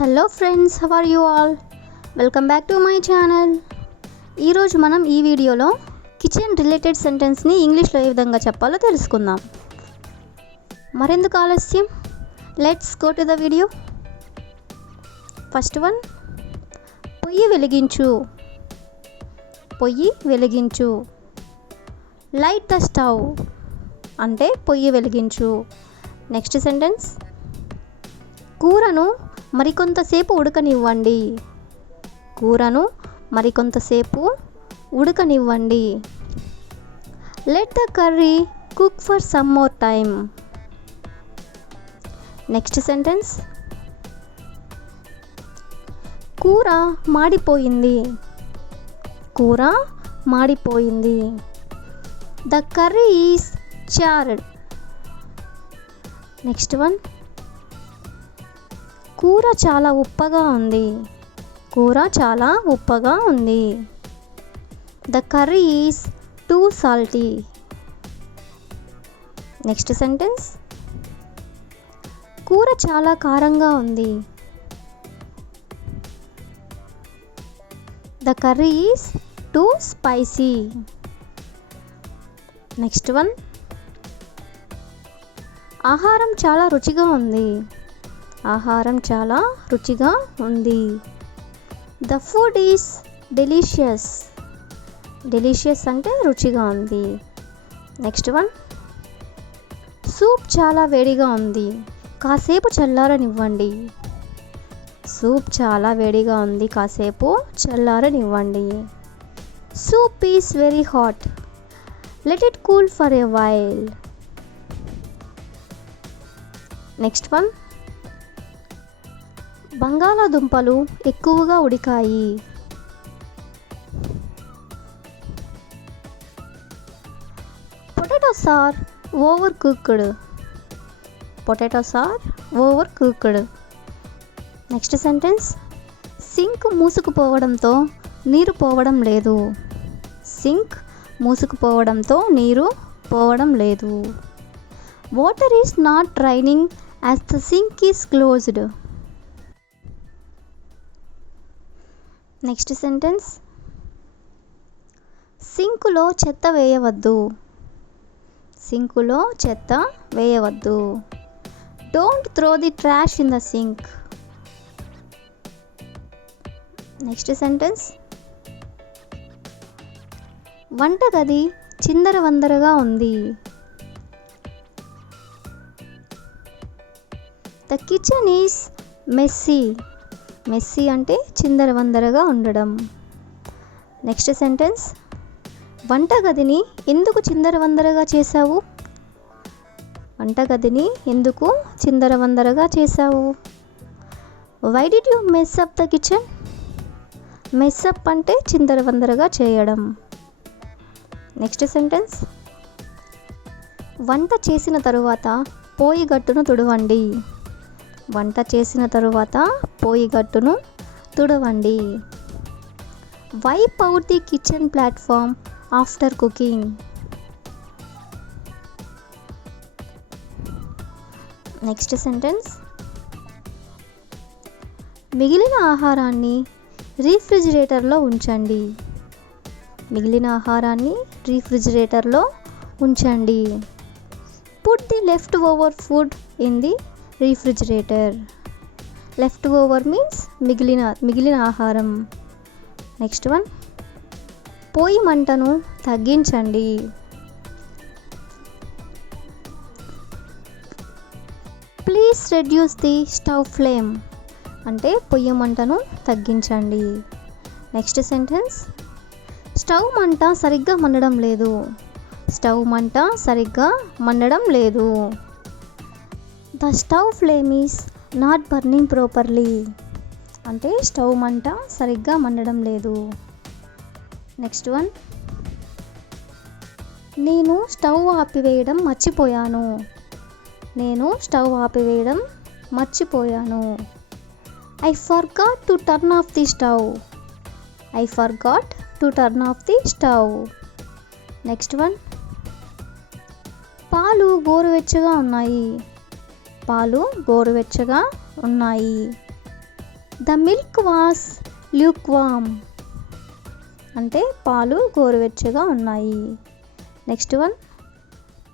Hello friends, how are you all? Welcome back to my channel. ఈరోజు మనం ఈ వీడియోలో కిచెన్ రిలేటెడ్ సెంటెన్స్ని ఇంగ్లీష్లో ఏ విధంగా చెప్పాలో తెలుసుకుందాం. మరెందుకు ఆలస్యం, let's go to the video. First one, పొయ్యి వెలిగించు. పొయ్యి వెలిగించు. లైట్ ద స్టవ్ అంటే పొయ్యి వెలిగించు. నెక్స్ట్ సెంటెన్స్, కూరను మరికొంతసేపు ఉడకనివ్వండి. కూరను మరికొంతసేపు ఉడకనివ్వండి. Let the curry cook for some more time. Next sentence, కూర మాడిపోయింది. కూర మాడిపోయింది. The curry is charred. Next one, కూర చాలా ఉప్పగా ఉంది. కూర చాలా ఉప్పగా ఉంది. The curry is too salty. Next sentence, కూర చాలా కారంగా ఉంది. The curry is too spicy. Next one, ఆహారం చాలా రుచిగా ఉంది. ఆహారం చాలా రుచిగా ఉంది. The food is delicious. Delicious అంటే రుచిగా ఉంది. నెక్స్ట్ వన్, సూప్ చాలా వేడిగా ఉంది. కాసేపు చల్లారనివ్వండి. సూప్ చాలా వేడిగా ఉంది. కాసేపు చల్లారనివ్వండి. Soup is very hot. Let it cool for a while. Next one, బంగాళాదుంపలు ఎక్కువగా ఉడికాయి. Potatoes are overcooked. Potatoes are overcooked. Next sentence, sink మూసుకుపోవడంతో నీరు పోవడం లేదు. సింక్ మూసుకుపోవడంతో నీరు పోవడం లేదు. Water is not draining as the sink is closed. Next sentence, సింకులో చెత్త వేయవద్దు. సింకులో చెత్త వేయవద్దు. Don't throw the trash in the sink. Next sentence, వంటగది చిందరవందరగా ఉంది. The kitchen is messy. Messy అంటే చిందరవందరగా ఉండడం. నెక్స్ట్ సెంటెన్స్, వంటగదిని ఎందుకు చిందరవందరగా చేశావు? వంటగదిని ఎందుకు చిందరవందరగా చేశావు? Why did you mess up the kitchen? Mess up అంటే చిందరవందరగా చేయడం. నెక్స్ట్ సెంటెన్స్, వంట చేసిన తరువాత పోయి గట్టును తుడవండి. వంట చేసిన తరువాత పోయి గట్టును తుడవండి. Wipe out the kitchen platform after cooking. Next sentence, మిగిలిన ఆహారాన్ని రీఫ్రిజిరేటర్లో ఉంచండి. మిగిలిన ఆహారాన్ని రీఫ్రిజిరేటర్లో ఉంచండి. Put the leftover food in the refrigerator. Leftover means మిగిలిన ఆహారం. నెక్స్ట్ వన్, పొయ్యి మంటను తగ్గించండి. Please reduce the stove flame అంటే పొయ్యి మంటను తగ్గించండి. నెక్స్ట్ సెంటెన్స్, స్టవ్ మంట సరిగ్గా మండడం లేదు. స్టవ్ మంట సరిగ్గా మండడం లేదు. The stove flame is not burning properly అంటే స్టవ్ మంట సరిగ్గా మండడం లేదు. నెక్స్ట్ వన్, నేను స్టవ్ ఆపివేయడం మర్చిపోయాను. నేను స్టవ్ ఆపివేయడం మర్చిపోయాను. I forgot to turn off the stove. I forgot to turn off the stove. Next one, పాలు గోరువెచ్చగా ఉన్నాయి. పాలు గోరువెచ్చగా ఉన్నాయి. ద మిల్క్ వాస్ ల్యూక్వామ్ అంటే పాలు గోరువెచ్చగా ఉన్నాయి. నెక్స్ట్ వన్,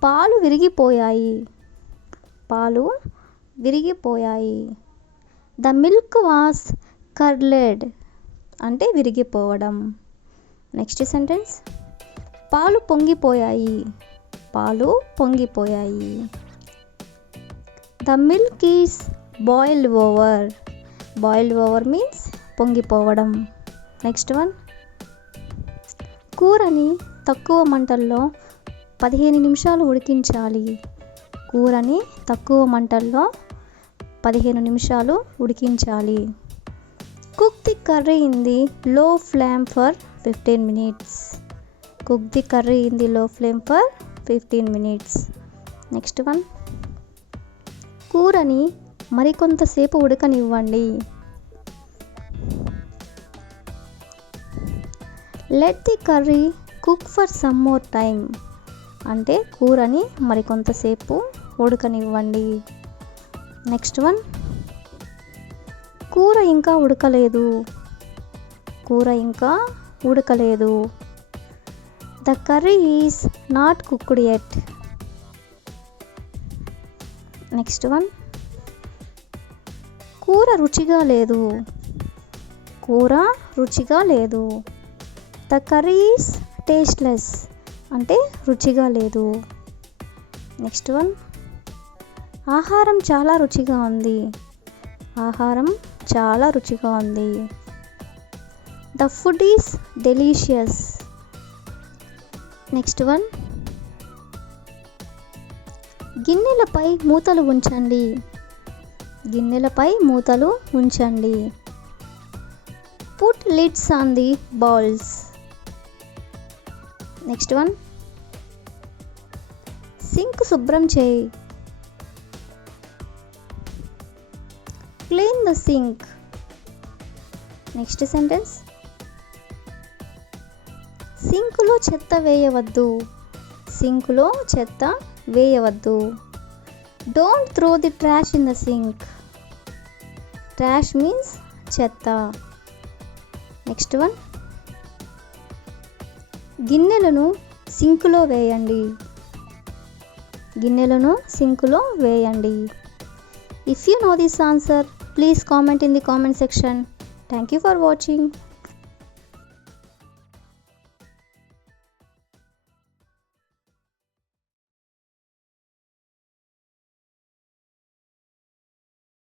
పాలు విరిగిపోయాయి. పాలు విరిగిపోయాయి. ద మిల్క్ వాస్ కర్లెడ్ అంటే విరిగిపోవడం. నెక్స్ట్ సెంటెన్స్, పాలు పొంగిపోయాయి. పాలు పొంగిపోయాయి. The milk is boiled over. Boiled over means పొంగిపోవడం. నెక్స్ట్ వన్, కూరని తక్కువ మంటల్లో 15 నిమిషాలు ఉడికించాలి. కూరని తక్కువ మంటల్లో 15 నిమిషాలు ఉడికించాలి. Cook the curry in the low flame for 15 minutes. Cook the curry in the low flame for 15 minutes. Next one, కూరని మరికొంతసేపు ఉడకనివ్వండి. Let the curry cook for some more time అంటే కూరని మరికొంతసేపు ఉడకనివ్వండి. నెక్స్ట్ వన్, కూర ఇంకా ఉడకలేదు. కూర ఇంకా ఉడకలేదు. The curry is not cooked yet. Next one, కూర రుచిగా లేదు. కూర రుచిగా లేదు. ద కర్రీ ఈజ్ టేస్ట్లెస్ అంటే రుచిగా లేదు. నెక్స్ట్ వన్, ఆహారం చాలా రుచిగా ఉంది. ఆహారం చాలా రుచిగా ఉంది. The food is delicious. Next one, గిన్నెలపై మూతలు ఉంచండి. గిన్నెలపై మూతలు ఉంచండి. Put lids on the bowls. Next one, sink శుభ్రం చేయి. Clean the sink. Next sentence, సింకులో చెత్త వేయవద్దు. సింకులో చెత్త వేయవద్దు. Don't throw the trash in the sink. Trash means చెత్త. నెక్స్ట్ వన్, గిన్నెలను సింకులో వేయండి. గిన్నెలను సింకులో వేయండి. If you know this answer, please comment in the comment section. Thank you for watching.